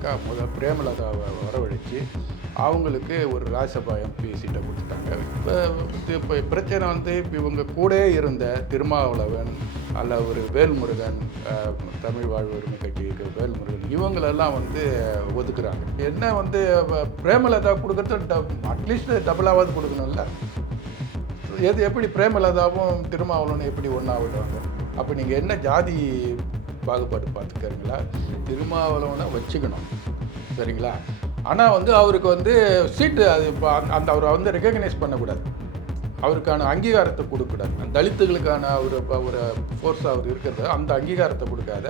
என்னன்னாக்கா பிரேமலதாவை வரவழைச்சு அவங்களுக்கு ஒரு ராஜ்யசபா எம்பி சீட்டை கொடுத்துட்டாங்க. இப்போ பிரச்சனை வந்து இப்போ இவங்க கூட இருந்த திருமாவளவன் அல்ல ஒரு வேல்முருகன், தமிழ் வாழ்வு உரிமை கட்சிக்கு வேல்முருகன் இவங்களெல்லாம் வந்து ஒதுக்குறாங்க. என்ன வந்து பிரேமலதா கொடுக்குறது அட்லீஸ்ட் டபுளாவது கொடுக்கணும்ல. எப்படி பிரேமலதாவும் திருமாவளவனும் எப்படி ஒன்றா விடுவாங்க? அப்போ நீங்கள் என்ன ஜாதி பாகுபாடு பார்த்துக்கிறீங்களா? திருமாவளவனை வச்சுக்கணும், சரிங்களா? ஆனால் வந்து அவருக்கு வந்து சீட்டு அது இப்போ அந்த அவரை வந்து ரெகக்னைஸ் பண்ணக்கூடாது, அவருக்கான அங்கீகாரத்தை கொடுக்கக்கூடாது. அந்த தலித்துகளுக்கான ஒரு ஃபோர்ஸ் அவர் இருக்கிறது, அந்த அங்கீகாரத்தை கொடுக்காத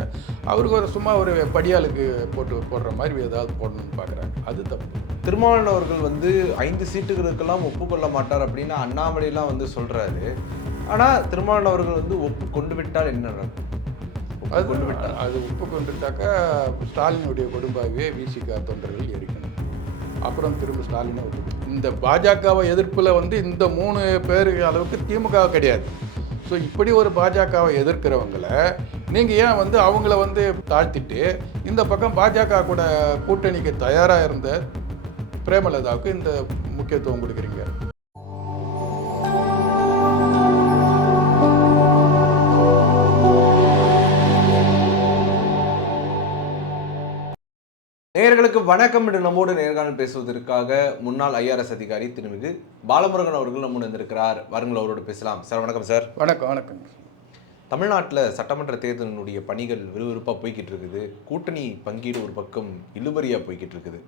அவருக்கு ஒரு சும்மா ஒரு படியாளுக்கு போடுற மாதிரி ஏதாவது போடணும்னு பார்க்குறாங்க. அது தப்பு. திருமாவளவன் அவர்கள் வந்து 5 சீட்டுகளுக்கெல்லாம் ஒப்புக்கொள்ள மாட்டார் அப்படின்னு அண்ணாமலையெல்லாம் வந்து சொல்கிறாரு. ஆனால் திருமாவளவன் அவர்கள் வந்து கொண்டு விட்டால் என்ன நடக்கும்? அது ஒப்புக்கொண்டுட்டாக்கா ஸ்டாலினுடைய கொடும்பாகவே விசிக தொண்டர்கள் எரிக்கணும். அப்புறம் திரும்ப ஸ்டாலினை இந்த பாஜகவை எதிர்ப்பில் வந்து இந்த 3 பேர் அளவுக்கு திமுக கிடையாது. ஸோ இப்படி ஒரு பாஜகவை எதிர்க்கிறவங்களை நீங்கள் ஏன் வந்து அவங்கள வந்து தாழ்த்திட்டு இந்த பக்கம் பாஜக கூட கூட்டணிக்கு தயாராக இருந்த பிரேமலதாவுக்கு இந்த முக்கியத்துவம் கொடுக்குறீங்க? நேயர்களுக்கு வணக்கம். என்று நம்மோடு நேர்காணல் பேசுவதற்காக முன்னாள் ஐஆர்எஸ் அதிகாரி திருமிகு பாலமுருகன் அவர்கள் நம்மோடு வந்திருக்கிறார். வாருங்கள் அவரோடு பேசலாம். சார் வணக்கம். சார் வணக்கம். வணக்கம். தமிழ்நாட்டில் சட்டமன்ற தேர்தலினுடைய பணிகள் விறுவிறுப்பாக போய்கிட்டு இருக்குது. கூட்டணி பங்கீடு ஒரு பக்கம் இழுபறியாக போய்கிட்டு இருக்குது.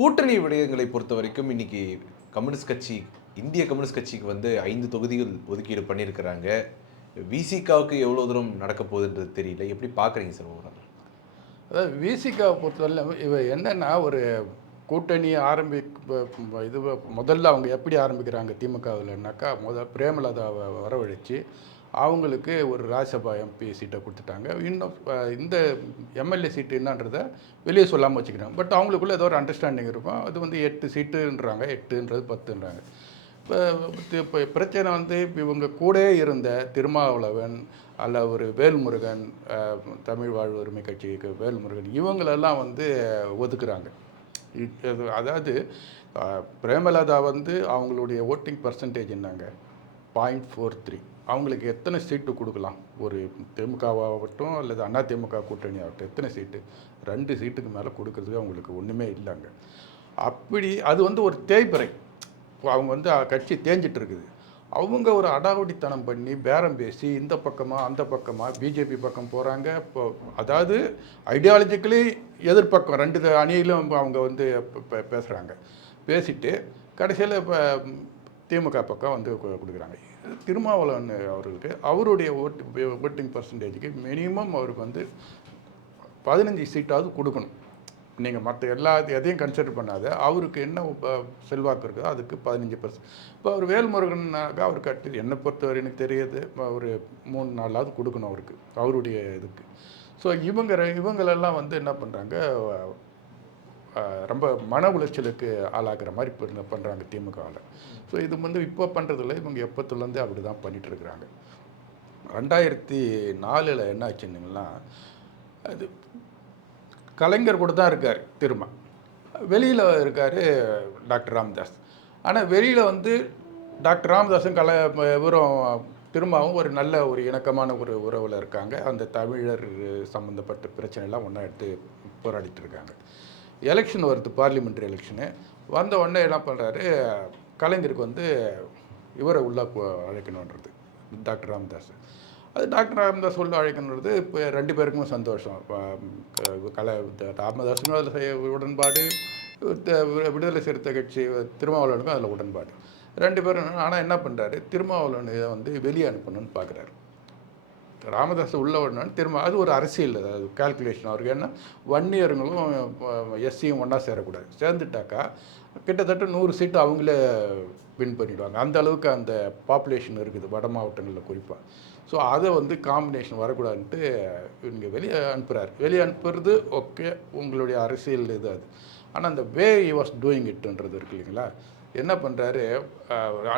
கூட்டணி விடயங்களை பொறுத்த வரைக்கும் இன்னைக்கு கம்யூனிஸ்ட் கட்சி, இந்திய கம்யூனிஸ்ட் கட்சிக்கு வந்து 5 தொகுதிகள் ஒதுக்கீடு பண்ணியிருக்கிறாங்க. விசிகாவுக்கு எவ்வளோ தூரம் நடக்க போகுதுன்றது தெரியல. எப்படி பார்க்குறீங்க சார்? அதாவது விசிகாவை பொறுத்தவரை இவ என்னென்னா ஒரு கூட்டணி இது முதல்ல அவங்க எப்படி ஆரம்பிக்கிறாங்க திமுகவில்னாக்கா பிரேமலதாவை வரவழைச்சு அவங்களுக்கு ஒரு ராஜ்யசபா எம்பி சீட்டை கொடுத்துட்டாங்க. இன்னும் இந்த எம்எல்ஏ சீட்டு என்னன்றதை வெளியே சொல்லாமல் வச்சுக்கிறாங்க. பட் அவங்களுக்குள்ள ஏதோ ஒரு அண்டர்ஸ்டாண்டிங் இருக்கும். அது வந்து 8 சீட்டுன்றாங்க, 8ன்றது 10ன்றாங்க. இப்போ பிரச்சனை வந்து இப்போ இவங்க கூட இருந்த திருமாவளவன் அல்ல ஒரு வேல்முருகன், தமிழ் வாழ்வு உரிமை கட்சிக்கு வேல்முருகன் இவங்களெல்லாம் வந்து ஒதுக்குறாங்க. அதாவது பிரேமலதா வந்து அவங்களுடைய ஓட்டிங் பர்சன்டேஜ் என்னங்க 0.43. அவங்களுக்கு எத்தனை சீட்டு கொடுக்கலாம்? ஒரு திமுகவாகட்டும் அல்லது அண்ணா திமுக கூட்டணி ஆகட்டும் எத்தனை சீட்டு? 2 சீட்டுக்கு மேலே கொடுக்கறதுக்கு அவங்களுக்கு ஒன்றுமே இல்லைங்க. அப்படி அது வந்து ஒரு தேய்பிறை. அவங்க வந்து கட்சி தேஞ்சிட்டு இருக்குது. அவங்க ஒரு அடாவடித்தனம் பண்ணி பேரம் பேசி இந்த பக்கமாக அந்த பக்கமாக பிஜேபி பக்கம் போகிறாங்க. இப்போ அதாவது ஐடியாலஜிக்கலி எதிர்பக்கம் 2 அணியிலும் அவங்க வந்து பேசுகிறாங்க. பேசிட்டு கடைசியில் இப்போ திமுக பக்கம் வந்து கொடுக்குறாங்க. திருமாவளவன் அவர்களுக்கு அவருடைய ஓட்டிங் பர்சன்டேஜுக்கு மினிமம் அவருக்கு வந்து 15 சீட்டாவது கொடுக்கணும். நீங்கள் மற்ற எதையும் கன்சிடர் பண்ணாத அவருக்கு என்ன செல்வாக்கு இருக்குதோ அதுக்கு 15%. இப்போ அவர் வேல்முருகனாக அவருக்கு கட்டி என்னை பொறுத்தவரை எனக்கு தெரியுது ஒரு 3-4ஆவது கொடுக்கணும் அவருக்கு, அவருடைய இதுக்கு. ஸோ இவங்களெல்லாம் வந்து என்ன பண்ணுறாங்க, ரொம்ப மன உளைச்சலுக்கு ஆளாகிற மாதிரி பண்ணுறாங்க திமுகவில். ஸோ இது வந்து இப்போ பண்ணுறதில்ல, இவங்க எப்போத்துலேருந்து அப்படி தான் பண்ணிகிட்ருக்குறாங்க. 2004 என்ன ஆச்சுன்னுங்களா, அது கலைஞர் கூட தான் இருக்கார், திரும்ப வெளியில் இருக்கார் டாக்டர் ராமதாஸ். ஆனால் வெளியில் வந்து டாக்டர் ராமதாஸும் இவரும் திரும்பவும் ஒரு நல்ல ஒரு இணக்கமான ஒரு உறவில் இருக்காங்க. அந்த தமிழர் சம்மந்தப்பட்ட பிரச்சனைலாம் ஒன்றா எடுத்து போராடிட்டு இருக்காங்க. எலெக்ஷன் வருது, பார்லிமெண்ட்ரி எலெக்ஷனு வந்த உடனே என்ன பண்ணுறாரு, கலைஞருக்கு வந்து இவரை உள்ளே அழைக்கணுன்றது டாக்டர் ராமதாஸ். அது டாக்டர் ராமதாஸ் உள்ள அழைக்கணுன்றது இப்போ 2 பேருக்குமே சந்தோஷம். ராமதாஸுக்கும் அதில் உடன்பாடு, விடுதலை சிறுத்தை கட்சி திருமாவளவனுக்கும் அதில் உடன்பாடு, 2 பேரும். ஆனால் என்ன பண்ணுறாரு, திருமாவளவனை வந்து வெளியே அனுப்பணும்னு பார்க்குறாரு. ராமதாஸ் உள்ள விடணும்னு திரும்ப அது ஒரு அரசியல், அது கால்குலேஷன். அவருக்கு என்ன, வன்னியர்களும் எஸ்சியும் ஒன்றா சேரக்கூடாது. சேர்ந்துட்டாக்கா கிட்டத்தட்ட 100 சீட்டு அவங்களே வின் பண்ணிவிடுவாங்க. அந்த அளவுக்கு அந்த பாப்புலேஷன் இருக்குது வட மாவட்டங்களில் குறிப்பாக. ஸோ அதை வந்து காம்பினேஷன் வரக்கூடாதுன்ட்டு இவங்க வெளியே அனுப்புகிறார். வெளியே அனுப்புறது ஓகே, உங்களுடைய அரசியல் இது அது. ஆனால் அந்த வே ஹி வாஸ் டூயிங் இட்டுன்றது இருக்கு இல்லைங்களா. என்ன பண்ணுறாரு,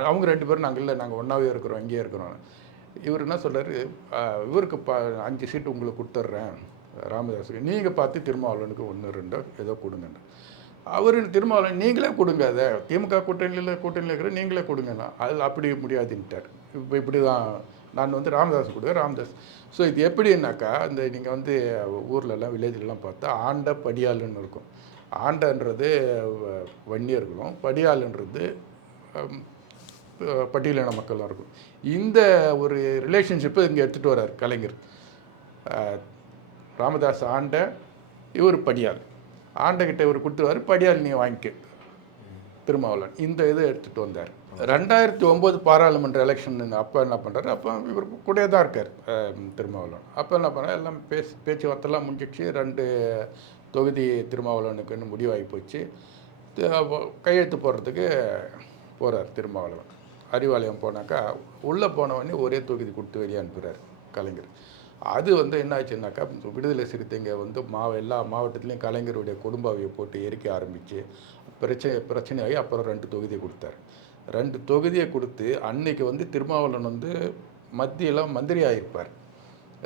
அவங்க 2 பேரும் நாங்கள் இல்லை, நாங்கள் ஒன்றாவே இருக்கிறோம், இங்கேயே இருக்கிறோம். இவர் என்ன சொல்கிறார், இவருக்கு 5 சீட்டு உங்களுக்கு கொடுத்துட்றேன், ராமதாஸுக்கு. நீங்கள் பார்த்து திருமாவளவனுக்கு 1 2 ஏதோ கொடுங்கன்னு. அவர் திருமாவளவன் நீங்களே கொடுங்க, அதை திமுக கூட்டணியில் இருக்கிற நீங்களே கொடுங்கண்ணா. அது அப்படி முடியாதுன்ட்டார். இப்போ இப்படி தான் நான் வந்து ராமதாஸ் கொடுங்க, ராமதாஸ். ஸோ இது எப்படின்னாக்கா, இந்த நீங்கள் வந்து ஊர்லெலாம் வில்லேஜ்லலாம் பார்த்தா ஆண்ட படியாளுன்னு இருக்கும். ஆண்டன்றது வன்னியர்களும், படியாளுன்றது பட்டியலின மக்களும் இருக்கும். இந்த ஒரு ரிலேஷன்ஷிப்பை இங்கே எடுத்துகிட்டு வர்றார் கலைஞர். ராமதாஸ் ஆண்ட, இவர் படியாள். ஆண்டகிட்ட இவர் கொடுத்துருவார், படியாள் நீ வாங்கிக்க திருமாவளவன். இந்த இதை எடுத்துகிட்டு வந்தார். 2009 பாராளுமன்ற எலெக்ஷன் அப்போ என்ன பண்ணுறாரு, அப்போ இவர் கூட தான் இருக்கார் திருமாவளவன். அப்போ என்ன பண்ணுறாரு, எல்லாம் பேச்சுவார்த்தைலாம் முடிஞ்சிச்சு. 2 தொகுதி திருமாவளவனுக்குன்னு முடிவாகி போச்சு. கையெழுத்து போடுறதுக்கு போகிறார் திருமாவளவன். அறிவாலயம் போனாக்கா உள்ளே போனவொடனே ஒரே தொகுதி கொடுத்து வெளியே அனுப்புகிறார் கலைஞர். அது வந்து என்ன ஆச்சுன்னாக்கா, விடுதலை சிறுத்தைங்க வந்து எல்லா மாவட்டத்துலேயும் கலைஞருடைய குடும்பாவையை போட்டு எரிக்க ஆரம்பித்து பிரச்சனையாகி அப்புறம் 2 தொகுதியை கொடுத்தார். 2 தொகுதியை கொடுத்து அன்னைக்கு வந்து திருமாவளவன் வந்து மத்தியில் மந்திரி ஆகியிருப்பார்.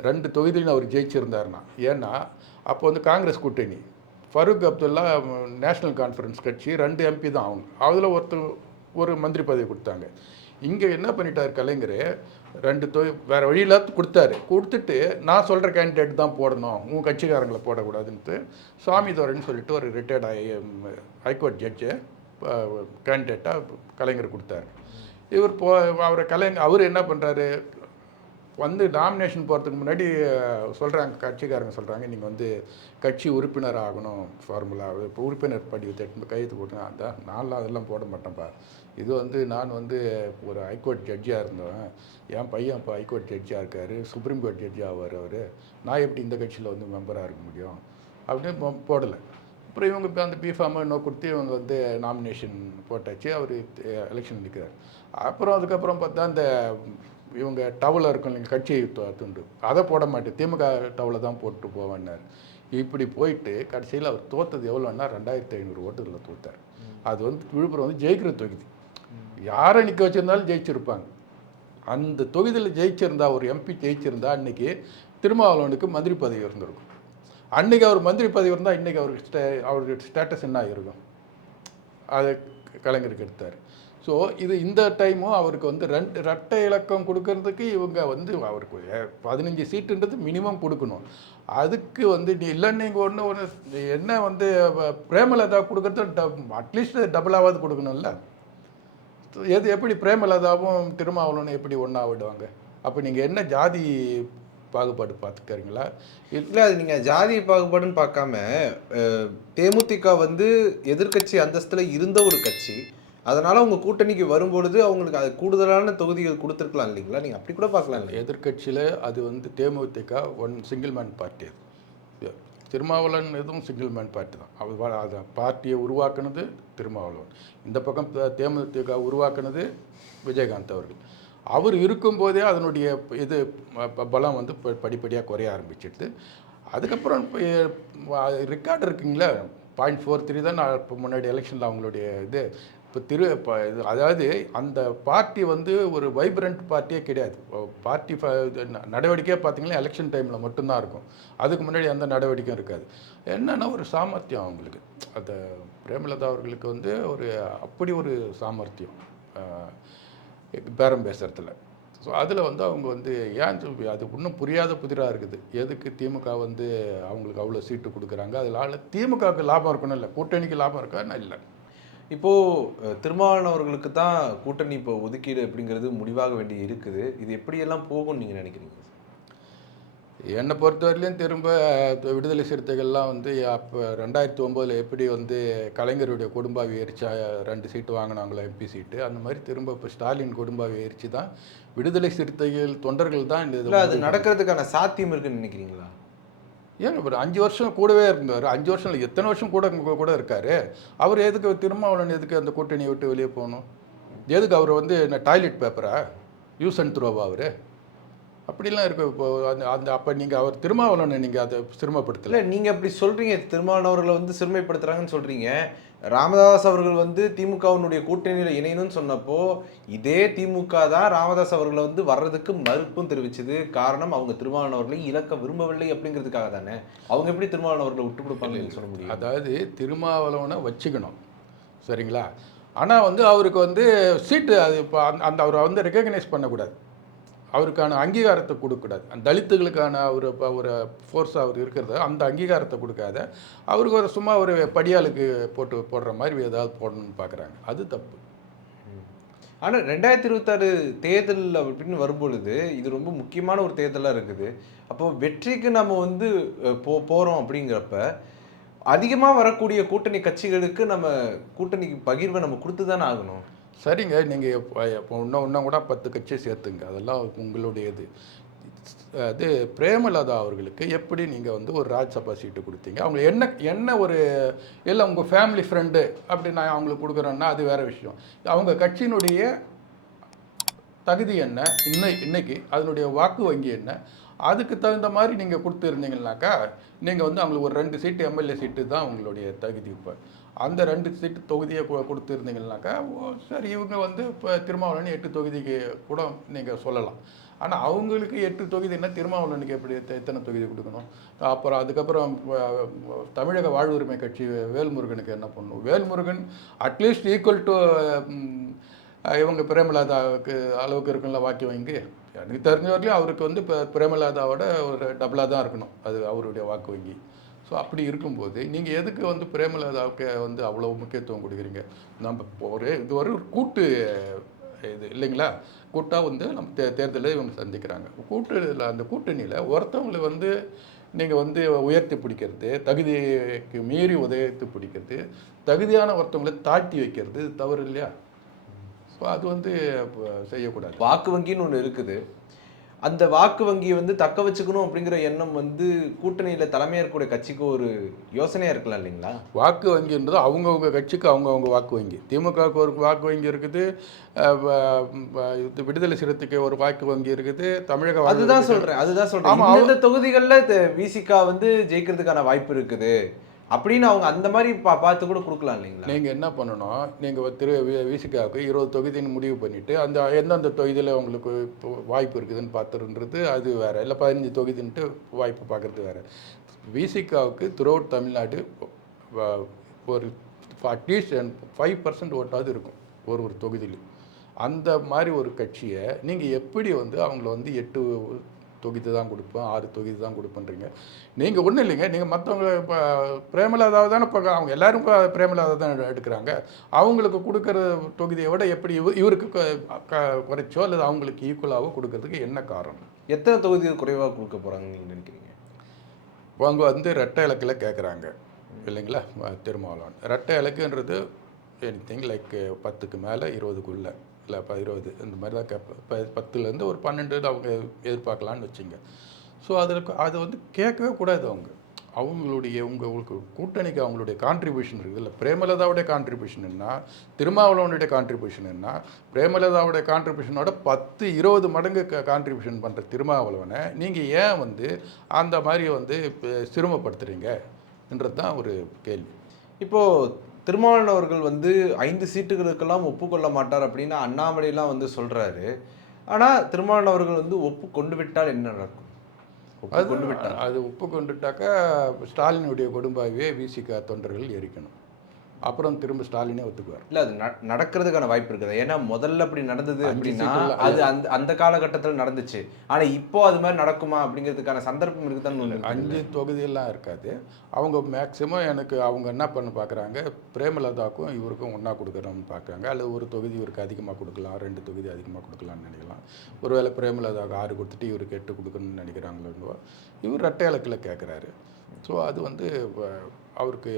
2 தொகுதியில் அவர் ஜெயிச்சிருந்தாருன்னா. ஏன்னா அப்போ வந்து காங்கிரஸ் கூட்டணி, ஃபரூக் அப்துல்லா நேஷ்னல் கான்ஃபரன்ஸ் கட்சி 2 MP தான் அவங்க. அதில் ஒரு மந்திரி பதவி கொடுத்தாங்க. இங்கே என்ன பண்ணிட்டார் கலைஞர், 2 வேறு வழியில் கொடுத்துட்டு நான் சொல்கிற கேண்டிடேட் தான் போடணும், உங்கள் கட்சிக்காரங்களை போடக்கூடாதுன்ட்டு சுவாமிதுரைன்னு சொல்லிட்டு ஒரு ரிட்டையர்ட் ஹைகோர்ட் ஜட்ஜை கேண்டிடேட்டாக கலைஞர் கொடுத்தாரு. இவர் அவர் என்ன பண்ணுறாரு, வந்து நாமினேஷன் போகிறதுக்கு முன்னாடி சொல்கிறாங்க, கட்சிக்காரங்க சொல்கிறாங்க, நீங்கள் வந்து கட்சி உறுப்பினர் ஆகணும், ஃபார்முலா இப்போ உறுப்பினர் படிவத்தை கையெழுத்து போட்டுங்க. அதான் நான்லாம் அதெல்லாம் போட மாட்டேன்ப்பா. இது வந்து நான் வந்து ஒரு ஹைகோர்ட் ஜட்ஜியாக இருந்தேன், என் பையன் இப்போ ஹைகோர்ட் ஜட்ஜியாக இருக்கார், சுப்ரீம் கோர்ட் ஜட்ஜி ஆவார் அவர், நான் எப்படி இந்த கட்சியில் வந்து மெம்பராக இருக்க முடியும் அப்படின்னு போடலை. அப்புறம் இவங்க இப்போ அந்த பிஃபார்மை இன்னும் கொடுத்து இவங்க வந்து நாமினேஷன் போட்டாச்சு. அவர் எலெக்ஷன் நிற்கிறார். அப்புறம் அதுக்கப்புறம் பார்த்தா அந்த இவங்க டவலில் இருக்கும் இல்லைங்க கட்சி துண்டு, அதை போட மாட்டேன், திமுக டவலை தான் போட்டு போவேன்னார். இப்படி போயிட்டு கடைசியில் அவர் தோற்றது எவ்வளோன்னா 2500 ஓட்டுகளில் தோற்றார். அது வந்து விழுப்புரம் வந்து ஜெயிக்கிற தொகுதி, யாரை நிற்க வச்சுருந்தாலும் ஜெயிச்சிருப்பாங்க. அந்த தொகுதியில் ஜெயிச்சிருந்தா, ஒரு MP ஜெயிச்சிருந்தா அன்றைக்கி திருமாவளவனுக்கு மந்திரி பதவி இருந்திருக்கும். அன்றைக்கி அவர் மந்திரி பதவி இருந்தால் இன்றைக்கி அவருக்கு ஸ்டேட்டஸ் என்ன ஆகிருக்கும், அதை கலைஞருக்கு எடுத்தார். ஸோ இந்த டைமும் அவருக்கு வந்து 2 இரட்டை இலக்கம் கொடுக்கறதுக்கு இவங்க வந்து அவருக்கு 15 சீட்டுன்றது மினிமம் கொடுக்கணும். அதுக்கு வந்து இல்லைன்னு நீங்கள் ஒன்று என்ன வந்து பிரேமலதா கொடுக்கறது அட்லீஸ்ட் டபுளாவது கொடுக்கணும்ல. எப்படி பிரேமலதாவும் திருமாவளவனும் எப்படி ஒன்றா விடுவாங்க? அப்போ நீங்கள் என்ன ஜாதி பாகுபாடு பார்த்துக்கிறீங்களா? இல்லை, அது நீங்கள் ஜாதி பாகுபாடுன்னு பார்க்காம தேமுதிக வந்து எதிர்கட்சி அந்தஸ்தில் இருந்த ஒரு கட்சி, அதனால் அவங்க கூட்டணிக்கு வரும்பொழுது அவங்களுக்கு அது கூடுதலான தொகுதிகள் கொடுத்துருக்கலாம் இல்லைங்களா? நீங்கள் அப்படி கூட பார்க்கலாம் இல்லை. எதிர்கட்சியில் அது வந்து தேமுதிக சிங்கிள் மேன் பார்ட்டி. அது திருமாவளவன் எதுவும் சிங்கிள் மேன் பார்ட்டி தான். அது பார்ட்டியை உருவாக்குனது திருமாவளவன். இந்த பக்கம் தேமுதிக உருவாக்குனது விஜயகாந்த் அவர்கள். அவர் இருக்கும்போதே அதனுடைய பலம் வந்து படிப்படியாக குறைய ஆரம்பிச்சிட்டு, அதுக்கப்புறம் இப்போ ரெக்கார்டு இருக்குங்களா, 0.43 தான் நான் இப்போ முன்னாடி எலெக்ஷனில் அவங்களுடைய இப்போ அதாவது அந்த பார்ட்டி வந்து ஒரு வைப்ரண்ட் பார்ட்டியே கிடையாது. பார்ட்டி நடவடிக்கையாக பார்த்தீங்கன்னா எலெக்ஷன் டைமில் மட்டும்தான் இருக்கும், அதுக்கு முன்னாடி எந்த நடவடிக்கையும் இருக்காது. என்னென்னா ஒரு சாமர்த்தியம் அவங்களுக்கு, அந்த பிரேமலதா அவர்களுக்கு வந்து அப்படி ஒரு சாமர்த்தியம் பேரம் பேசுகிறதுல. ஸோ அதில் வந்து அவங்க வந்து ஏன் அது இன்னும் புரியாத புதிராக இருக்குது. எதுக்கு திமுக வந்து அவங்களுக்கு அவ்வளோ சீட்டு கொடுக்குறாங்க, அதில் திமுகவுக்கு லாபம் இருக்கணும், இல்லை கூட்டணிக்கு லாபம் இருக்கான்னு இல்லை. இப்போது திருமாவளவன் அவர்களுக்கு தான் கூட்டணி இப்போ ஒதுக்கீடு அப்படிங்கிறது முடிவாக வேண்டி இருக்குது. இது எப்படியெல்லாம் போகும்னு நீங்கள் நினைக்கிறீங்க? என்னை பொறுத்தவரையிலையும் திரும்ப விடுதலை சிறுத்தைகள்லாம் வந்து அப்போ 2009 எப்படி வந்து கலைஞருடைய குடும்பாவை எரிச்சா 2 சீட்டு வாங்கினாங்களோ MP சீட்டு, அந்த மாதிரி திரும்ப இப்போ ஸ்டாலின் குடும்பாவை எரிச்சு தான் விடுதலை சிறுத்தைகள் தொண்டர்கள் தான் இந்த இது அது நடக்கிறதுக்கான சாத்தியம் இருக்குன்னு நினைக்கிறீங்களா? ஏன் ஒரு 5 வருஷம் கூடவே இருந்தார், 5 வருஷம் இல்லை எத்தனை வருஷம் கூட இருக்கார். அவர் எதுக்கு திருமாவளவன் எதுக்கு அந்த கூட்டணியை விட்டு வெளியே போகணும்? எதுக்கு அவர் வந்து என்ன டாய்லெட் பேப்பரா, யூஸ் அண்ட் த்ரோவா அவர்? அப்படிலாம் இருக்கு. இப்போ அந்த அந்த அப்போ நீங்கள் அவர் திருமாவளவனை நீங்கள் அதை சிரமப்படுத்தலை. இல்ல நீங்க அப்படி சொல்றீங்க, திருமாவளவர்களை வந்து சிறுமைப்படுத்துறாங்கன்னு சொல்றீங்க. ராமதாஸ் அவர்கள் வந்து திமுகவினுடைய கூட்டணியில இணையணும்னு சொன்னப்போ, இதே திமுக தான் ராமதாஸ் அவர்களை வந்து வர்றதுக்கு மறுப்பும் தெரிவிச்சது. காரணம் அவங்க திருமாவளவன் அவர்களை இழக்க விரும்பவில்லை அப்படிங்கிறதுக்காக தானே. அவங்க எப்படி திருமாவளவன் அவர்களை விட்டு கொடுப்பாங்கன்னு சொல்ல முடியும்? அதாவது திருமாவளவனை வச்சுக்கணும், சரிங்களா? ஆனால் வந்து அவருக்கு வந்து சீட்டு அது இப்போ அந்த அவரை வந்து ரெக்கக்னைஸ் பண்ணக்கூடாது, அவருக்கான அங்கீகாரத்தை கொடுக்கக்கூடாது. அந்த தலித்துகளுக்கான ஒரு இப்போ ஒரு ஃபோர்ஸாக அவர் இருக்கிறத அந்த அங்கீகாரத்தை கொடுக்காத அவருக்கு ஒரு சும்மா ஒரு படியாளுக்கு போடுற மாதிரி ஏதாவது போடணும்னு பார்க்குறாங்க. அது தப்பு. ஆனா 2026 தேர்தல் அப்படின்னு வரும்பொழுது, இது ரொம்ப முக்கியமான ஒரு தேர்தலா இருக்குது. அப்போ வெற்றிக்கு நம்ம வந்து போறோம் அப்படிங்கிறப்ப, அதிகமா வரக்கூடிய கூட்டணி கட்சிகளுக்கு நம்ம கூட்டணிக்கு பகிர்வை நம்ம குடுத்து தானே ஆகணும். சரிங்க, நீங்கள் இப்போ இன்னும் கூட 10 கட்சியை சேர்த்துங்க, அதெல்லாம் உங்களுடையது. அது பிரேமலதா அவர்களுக்கு எப்படி நீங்கள் வந்து ஒரு ராஜ்யசபா சீட்டு கொடுத்தீங்க? அவங்க என்ன என்ன ஒரு இல்லை உங்கள் ஃபேமிலி ஃப்ரெண்டு அப்படி நான் அவங்களுக்கு கொடுக்குறேன்னா அது வேறு விஷயம். அவங்க கட்சியினுடைய தகுதி என்ன, இன்னைக்கு அதனுடைய வாக்கு வங்கி என்ன, அதுக்கு தகுந்த மாதிரி நீங்கள் கொடுத்துருந்தீங்கன்னாக்கா நீங்கள் வந்து அவங்களுக்கு ஒரு 2 சீட்டு எம்எல்ஏ சீட்டு தான் உங்களுடைய தகுதி. இப்போ அந்த 2 சீட்டு தொகுதியை கொடுத்துருந்தீங்கன்னாக்கா சரி, இவங்க வந்து இப்போ திருமாவளவன் 8 தொகுதிக்கு கூட நீங்கள் சொல்லலாம். ஆனால் அவங்களுக்கு 8 தொகுதின்னா திருமாவளவனுக்கு எப்படி எத்தனை தொகுதி கொடுக்கணும்? அப்புறம் அதுக்கப்புறம் தமிழக வாழ்வுரிமை கட்சி வேல்முருகனுக்கு என்ன பண்ணணும்? வேல்முருகன் அட்லீஸ்ட் ஈக்குவல் டு இவங்க பிரேமலதாவுக்கு அளவுக்கு இருக்குல்ல வாக்கி வாங்கி. எனக்கு தெரிஞ்ச வரைக்கும் அவருக்கு வந்து இப்போ பிரேமலதாவோட ஒரு டபுளாக தான் இருக்கணும் அது அவருடைய வாக்கு வங்கி. ஸோ அப்படி இருக்கும்போது நீங்கள் எதுக்கு வந்து பிரேமலதாவுக்கு வந்து அவ்வளோ முக்கியத்துவம் கொடுக்குறீங்க? நம்ம இது ஒரு கூட்டு இது இல்லைங்களா? கூட்டாக வந்து நம்ம தேர்தலில் இவங்க சந்திக்கிறாங்க. அந்த கூட்டணியில் ஒருத்தவங்களை வந்து நீங்கள் வந்து உயர்த்தி பிடிக்கிறது, தகுதிக்கு மீறி உதயத்து பிடிக்கிறது, தகுதியான ஒருத்தவங்களை தாழ்த்தி வைக்கிறது தவறு இல்லையா? ஸோ அது வந்து செய்யக்கூடாது. வாக்கு வங்கின்னு ஒன்று இருக்குது. அந்த வாக்கு வங்கியை வந்து தக்க வச்சுக்கணும் அப்படிங்கிற எண்ணம் வந்து கூட்டணியில் தலைமையாக இருக்கக்கூடிய கட்சிக்கு ஒரு யோசனையாக இருக்கலாம் இல்லைங்களா? வாக்கு வங்கின்றது அவங்கவுங்க கட்சிக்கு அவங்கவுங்க வாக்கு வங்கி. திமுகவுக்கு ஒரு வாக்கு வங்கி இருக்குது, இது விடுதலை சிறுத்தைக்கு ஒரு வாக்கு வங்கி இருக்குது, தமிழக அதுதான் சொல்கிறேன். இந்த தொகுதிகளில் விசிகா வந்து ஜெயிக்கிறதுக்கான வாய்ப்பு இருக்குது அப்படின்னு அவங்க அந்த மாதிரி பார்த்து கூட கொடுக்கலாம் இல்லைங்களா? நீங்கள் என்ன பண்ணணும், நீங்கள் விசிகாவுக்கு 20 தொகுதின்னு முடிவு பண்ணிவிட்டு அந்த எந்தெந்த தொகுதியில் உங்களுக்கு இப்போ வாய்ப்பு இருக்குதுன்னு பார்த்துருன்றது அது வேறு, இல்லை 15 தொகுதின்ட்டு வாய்ப்பு பார்க்குறது வேறு. விசிகாவுக்கு த்ரூஅவுட் தமிழ்நாடு ஒரு அட்லீஸ்ட் 5% ஓட்டாவது இருக்கும் ஒரு தொகுதியிலும். அந்த மாதிரி ஒரு கட்சியை நீங்கள் எப்படி வந்து அவங்கள வந்து 8 தொகுதி தான் கொடுப்பேன், 6 தொகுதி தான் கொடுப்பேன்றீங்க. நீங்கள் ஒன்றும் இல்லைங்க, நீங்கள் மற்றவங்க இப்போ பிரேமலதாவை தானே இப்போ அவங்க எல்லோரும் இப்போ பிரேமலதா தான் எடுக்கிறாங்க. அவங்களுக்கு கொடுக்குற தொகுதியை விட எப்படி இவருக்கு குறைச்சோ அல்லது அவங்களுக்கு ஈக்குவலாகவோ கொடுக்கறதுக்கு என்ன காரணம்? எத்தனை தொகுதி குறைவாக கொடுக்க போகிறாங்கன்னு நீங்கள் நினைக்கிறீங்க? அவங்க வந்து ரெட்டை இலக்கில் கேட்குறாங்க இல்லைங்களா? திருமாவளவன் ரெட்டை இலக்குன்றது எனிதிங் லைக் 10க்கு மேலே 20க்குள்ளே, இல்லை 20 இந்த மாதிரி தான் கேட்பேன். இப்போ 10லேருந்து ஒரு 12 அவங்க எதிர்பார்க்கலான்னு வச்சுங்க. ஸோ அதை வந்து கேட்கவே கூடாது. அவங்களுடைய உங்களுக்கு கூட்டணிக்கு அவங்களுடைய கான்ட்ரிபியூஷன் இருக்குது இல்லை, பிரேமலதாவுடைய கான்ட்ரிபியூஷன் என்ன, திருமாவளவனுடைய கான்ட்ரிபியூஷன் என்ன, பிரேமலதாவுடைய கான்ட்ரிபியூஷனோட 10-20 மடங்கு கான்ட்ரிபியூஷன் பண்ணுற திருமாவளவனை நீங்கள் ஏன் வந்து அந்த மாதிரி வந்து சிரமப்படுத்துகிறீங்கன்றது தான் ஒரு கேள்வி. இப்போது திருமாவளவன் அவர்கள் வந்து 5 சீட்டுகளுக்கெல்லாம் ஒப்புக்கொள்ள மாட்டார் அப்படின்னு அண்ணாமலையெல்லாம் வந்து சொல்கிறாரு. ஆனால் திருமாவளவன் அவர்கள் வந்து ஒப்புக்கொண்டு விட்டால் என்ன நடக்கும்? அது ஒப்புக்கொண்டுட்டாக்கா ஸ்டாலினுடைய கொடும்பாகவே விசிக தொண்டர்கள் எரிக்கணும். அப்புறம் திரும்ப ஸ்டாலினே ஒத்துக்குவார். இல்லை, அது நடக்கிறதுக்கான வாய்ப்பு இருக்குது. ஏன்னா முதல்ல அப்படி நடந்தது அப்படின்னா அது அந்த காலகட்டத்தில் நடந்துச்சு. ஆனால் இப்போ அது மாதிரி நடக்குமா அப்படிங்கிறதுக்கான சந்தர்ப்பம் இருக்குதான்னு 5 தொகுதியெல்லாம் இருக்காது. அவங்க மேக்சிமம் எனக்கு அவங்க என்ன பண்ண பார்க்குறாங்க, பிரேமலதாவுக்கும் இவருக்கும் ஒன்றா கொடுக்குறோம்னு பார்க்குறாங்க. அல்லது ஒரு தொகுதி இவருக்கு அதிகமாக கொடுக்கலாம், 2 தொகுதி அதிகமாக கொடுக்கலாம்னு நினைக்கலாம். ஒருவேளை பிரேமலதாவுக்கு 6 கொடுத்துட்டு இவருக்கு 8 கொடுக்கணும்னு நினைக்கிறாங்களோ, இவர் ரெட்டை இலக்கில் கேட்குறாரு. ஸோ அது வந்து அவருக்கு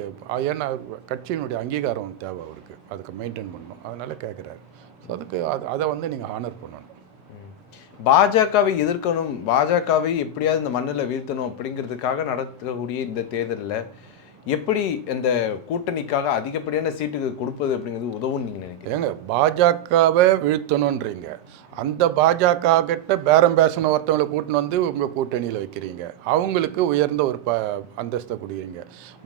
ஏன்னா கட்சியினுடைய அங்கீகாரம் தேவை அவருக்கு, அதுக்கு மெயின்டைன் பண்ணணும், அதனால் கேட்குறாரு. ஸோ அதுக்கு அதை வந்து நீங்கள் ஆனர் பண்ணணும். பாஜகவை எதிர்க்கணும், பாஜகவை எப்படியாவது இந்த மண்ணில் வீழ்த்தணும் அப்படிங்கிறதுக்காக நடக்கக்கூடிய இந்த தேர்தலில் எப்படி இந்த கூட்டணிக்காக அதிகப்படியான சீட்டுக்கு கொடுப்பது அப்படிங்கிறது உதவும் நீங்க நினைக்கிறீங்க? ஏங்க பாஜகவை வீழ்த்தணுன்றீங்க, அந்த பாஜக கிட்ட பேரம் பேசின ஒருத்தவங்களை கூட்டின்னு வந்து உங்கள் கூட்டணியில் வைக்கிறீங்க, அவங்களுக்கு உயர்ந்த ஒரு அந்தஸ்தை கொடுக்குறீங்க.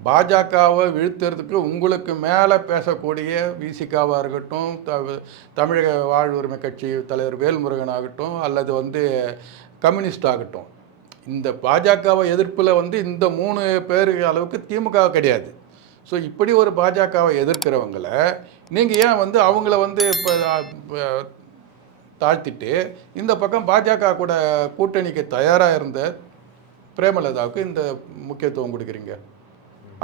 பாஜகவை வீழ்த்துறதுக்கு உங்களுக்கு மேலே பேசக்கூடிய விசிகாவாக இருக்கட்டும், தமிழக வாழ்வுரிமை கட்சி தலைவர் வேல்முருகன் ஆகட்டும், அல்லது வந்து கம்யூனிஸ்ட் ஆகட்டும், இந்த பாஜகவை எதிர்ப்பில் வந்து இந்த 3 பேர் அளவுக்கு திமுக கிடையாது. ஸோ இப்படி ஒரு பாஜகவை எதிர்க்கிறவங்களை நீங்கள் ஏன் வந்து அவங்கள வந்து இப்போ தாழ்த்திட்டு இந்த பக்கம் பாஜக கூட கூட்டணிக்கு தயாராக இருந்த பிரேமலதாவுக்கு இந்த முக்கியத்துவம் கொடுக்குறீங்க?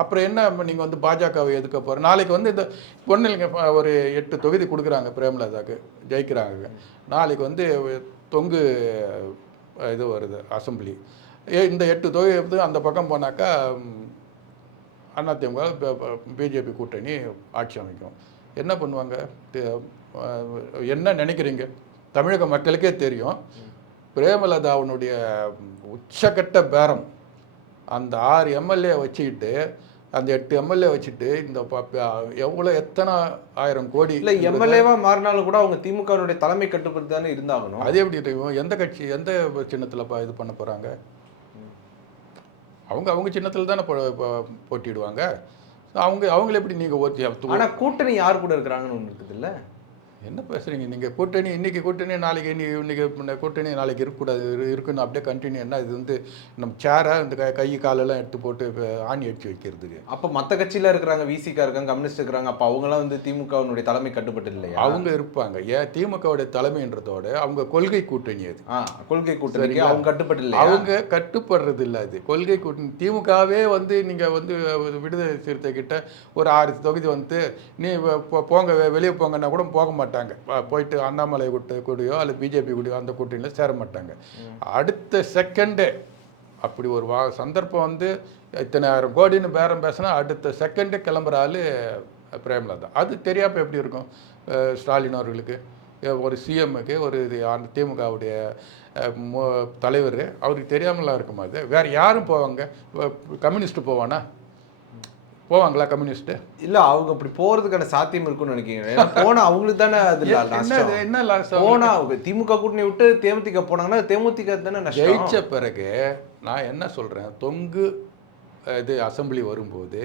அப்புறம் என்ன நீங்கள் வந்து பாஜகவை எதுக்க போகிற? நாளைக்கு வந்து இந்த பொண்ணு இல்லைங்க, ஒரு 8 தொகுதி கொடுக்குறாங்க பிரேமலதாவுக்கு, ஜெயிக்கிறாங்க. நாளைக்கு வந்து தொங்கு இது வருது அசம்பிளி, இந்த 8 தொகுதி வந்து அந்த பக்கம் போனாக்கா அதிமுக பிஜேபி கூட்டணி ஆட்சி அமைக்கும். என்ன பண்ணுவாங்க? என்ன நினைக்கிறீங்க? தமிழக மக்களுக்கே தெரியும், பிரேமலதாவுடைய உச்சக்கட்ட பேரம் அந்த 6 எம்எல்ஏ வச்சுக்கிட்டு, அந்த 8 எம்எல்ஏ வச்சுட்டு இந்த எவ்வளோ எத்தனை 1000 கோடி இல்லை, எம்எல்ஏவா மாறினாலும் கூட அவங்க திமுகவுடைய தலைமை கட்டுப்படுத்தி தானே இருந்தாகணும். அது எப்படி தெரியும்? எந்த கட்சி எந்த சின்னத்தில் இது பண்ண போகிறாங்க? அவங்க சின்னத்தில் தானே போட்டிடுவாங்க. அவங்கள எப்படி நீங்கள் ஆனால் கூட்டணி யார் கூட இருக்கிறாங்கன்னு ஒன்று இருக்குது இல்லை? என்ன பேசுகிறீங்க நீங்கள்? கூட்டணி இன்றைக்கி கூட்டணி நாளைக்கு இன்றைக்கி கூட்டணி நாளைக்கு இருக்கக்கூடாது, இருக்குன்னு அப்படியே கண்டினியூ. என்ன இது வந்து நம்ம சேரை இந்த கை காலெல்லாம் எடுத்து போட்டு ஆணி அடிச்சு வைக்கிறதுக்கு? அப்போ மற்ற கட்சியில் இருக்கிறாங்க, விசிகா இருக்காங்க, கம்யூனிஸ்ட் இருக்கிறாங்க, அப்போ அவங்களாம் வந்து திமுகவுடைய தலைமை கட்டுப்பட்டு இல்லையா? அவங்க இருப்பாங்க. ஏன் திமுகவுடைய தலைமைன்றதோட அவங்க கொள்கை கூட்டணி அது. கொள்கை கூட்டணி அவங்க கட்டுப்பட்டு இல்லை, அவங்க கட்டுப்படுறது இல்லை. அது கொள்கை கூட்டணி. திமுகவே வந்து நீங்கள் வந்து விடுதலை சிறுத்தை கிட்ட ஒரு 6 தொகுதி வந்து நீ போங்க வெளியே போங்கன்னா கூட போக மாட்டாங்க. போயிட்டு அண்ணாமலை கூடயோ அல்லது பிஜேபி கூடயோ அந்த கூட்டணியில் சேர மாட்டாங்க. அடுத்த செகண்டே அப்படி ஒரு சந்தர்ப்பம் வந்து இத்தனை 1000 கோடின்னு பேரம் பேசினா அடுத்த செகண்டே கிளம்புற ஆள் பிரேமலதா. அது தெரியாமல் எப்படி இருக்கும் ஸ்டாலின் அவர்களுக்கு? ஒரு சிஎம்முக்கு ஒரு திமுகவுடைய தலைவர் அவருக்கு தெரியாமலாம் இருக்குமா? அது வேறு யாரும் போவாங்க? கம்யூனிஸ்ட் போவானா? போவாங்களா கம்யூனிஸ்ட்டு? இல்லை, அவங்க அப்படி போகிறதுக்கான சாத்தியம் இருக்குன்னு நினைக்கிறீங்க? போனால் அவங்களுக்கு தானே அது என்ன லாஸ்? போனால் அவங்க திமுக கூட்டணி விட்டு தேமுதிக போனாங்கன்னா தேமுதிக தானே ஜெயிச்ச பிறகு நான் என்ன சொல்கிறேன், தொங்கு இது அசம்பிளி வரும்போது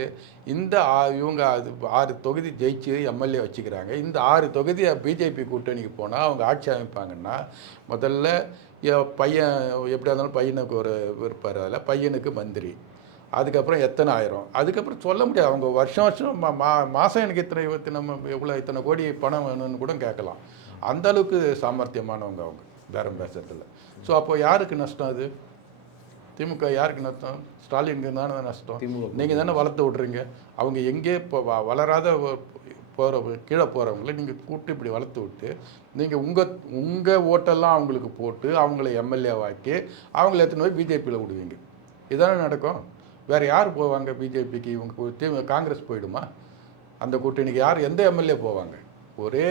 இந்த இவங்க 6 தொகுதி ஜெயிச்சு எம்எல்ஏ வச்சுக்கிறாங்க. இந்த 6 தொகுதி பிஜேபி கூட்டணிக்கு போனால் அவங்க ஆட்சி அமைப்பாங்கன்னா முதல்ல பையன் எப்படியா இருந்தாலும் பையனுக்கு ஒரு விருப்பார், அதில் பையனுக்கு மந்திரி, அதுக்கப்புறம் எத்தனை ஆயிரம், அதுக்கப்புறம் சொல்ல முடியாது. அவங்க வருஷம் மாதம் எனக்கு இத்தனை கோடி பணம் வேணும்னு கூட கேட்கலாம். அந்த அளவுக்கு சாமர்த்தியமானவங்க அவங்க பேரம் பேசுறதுல. ஸோ அப்போ யாருக்கு நஷ்டம்? அது திமுக யாருக்கு நஷ்டம்? ஸ்டாலினுக்கு தானே நஷ்டம். நீங்கள் தானே வளர்த்து விட்றீங்க. அவங்க எங்கே இப்போ வளராத கீழே போகிறவங்கள நீங்கள் கூட்டு இப்படி வளர்த்து விட்டு நீங்கள் உங்கள் ஓட்டெல்லாம் அவங்களுக்கு போட்டு அவங்கள எம்எல்ஏவாக்கி அவங்கள எடுத்துன்னு போய் பிஜேபியில் விடுவீங்க. இதானே நடக்கும். வேறு யார் போவாங்க பிஜேபிக்கு? இவங்க காங்கிரஸ் போயிடுமா? அந்த கூட்டணிக்கு யார் எந்த எம்எல்ஏ போவாங்க? ஒரே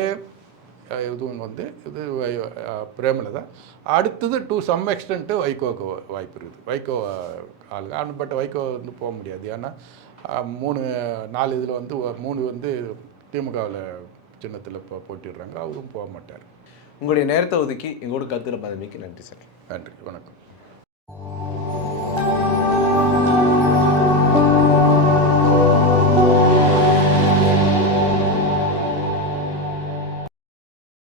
இதுவும் வந்து இது பிரேமலதா. அடுத்தது டு சம் எக்ஸ்டென்ட்டு வைகோவுக்கு வாய்ப்பு இருக்குது. வைகோ ஆளுங்க பட் வைகோ வந்து போக முடியாது. ஏன்னா 4 இதில் வந்து 3 வந்து திமுகவில் சின்னத்தில் போட்டிடுறாங்க. அவரும் போக மாட்டார். உங்களுடைய நேரத்தை ஒதுக்கி எங்களோட கருத்தில் பதவிக்கு நன்றி சார். நன்றி, வணக்கம்.